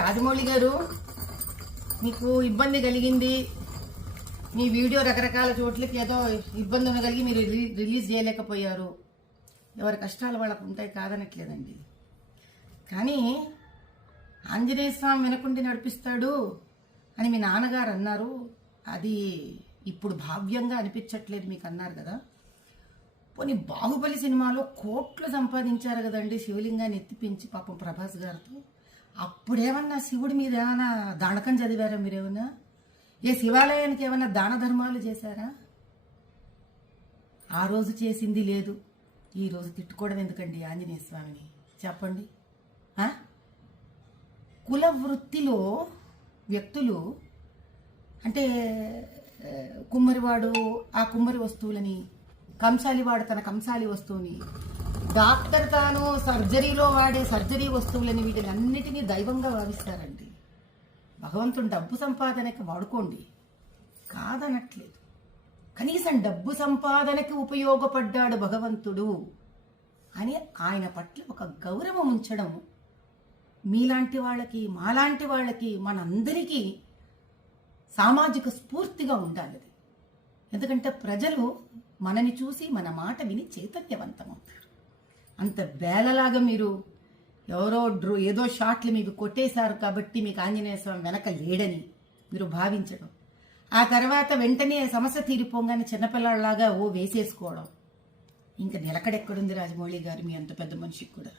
రాజమౌళి గారు, మీకు ఇబ్బంది కలిగింది, మీ వీడియో రకరకాల చోట్లకి ఏదో ఇబ్బంది ఉండగలిగి మీరు రిలీజ్ చేయలేకపోయారు. ఎవరి కష్టాలు వాళ్ళకు ఉంటాయి, కాదనట్లేదండి. కానీ ఆంజనేయ స్వామి వెనకుండి నడిపిస్తాడు అని మీ నాన్నగారు అన్నారు. అది ఇప్పుడు భావ్యంగా అనిపించట్లేదు మీకు అన్నారు కదా. పోనీ బాహుబలి సినిమాలో కోట్లు సంపాదించారు కదండి శివలింగాన్ని ఎత్తిపించి పాపం ప్రభాస్ గారితో. అప్పుడేమన్నా శివుడి మీద ఏమైనా దానకం చదివారా మీరేమన్నా? ఏ శివాలయానికి ఏమన్నా దాన ధర్మాలు చేశారా? ఆ రోజు చేసింది లేదు, ఈ రోజు తిట్టుకోవడం ఎందుకండి ఆంజనేయ స్వామిని చెప్పండి. కుల వృత్తిలో వ్యక్తులు అంటే కుమ్మరివాడు ఆ కుమ్మరి వస్తువులని, కంసాలివాడు తన కంసాలి వస్తువుని, డాక్టర్ తాను సర్జరీలో వాడే సర్జరీ వస్తువులని, వీటిలన్నిటినీ దైవంగా భావిస్తారండి. భగవంతుడు డబ్బు సంపాదనకి వాడుకోండి, కాదనట్లేదు. కనీసం డబ్బు సంపాదనకి ఉపయోగపడ్డాడు భగవంతుడు అని ఆయన పట్ల ఒక గౌరవం ఉంచడం మీలాంటి వాళ్ళకి, మాలాంటి వాళ్ళకి, మనందరికీ సామాజిక స్ఫూర్తిగా ఉండాలి. ఎందుకంటే ప్రజలు మనని చూసి మన మాట విని చైతన్యవంతమవుతారు. అంత బేలలాగా మీరు ఎవరో ఏదో షాట్లు మీకు కొట్టేశారు కాబట్టి మీకు ఆంజనేయ స్వామి వెనక లేడని మీరు భావించడం, ఆ తర్వాత వెంటనే సమస్య తీరిపోగానే చిన్నపిల్లలాగా వేసేసుకోవడం, ఇంకా నిలకడెక్కడుంది రాజమౌళి గారు మీ అంత పెద్ద మనిషికి కూడా?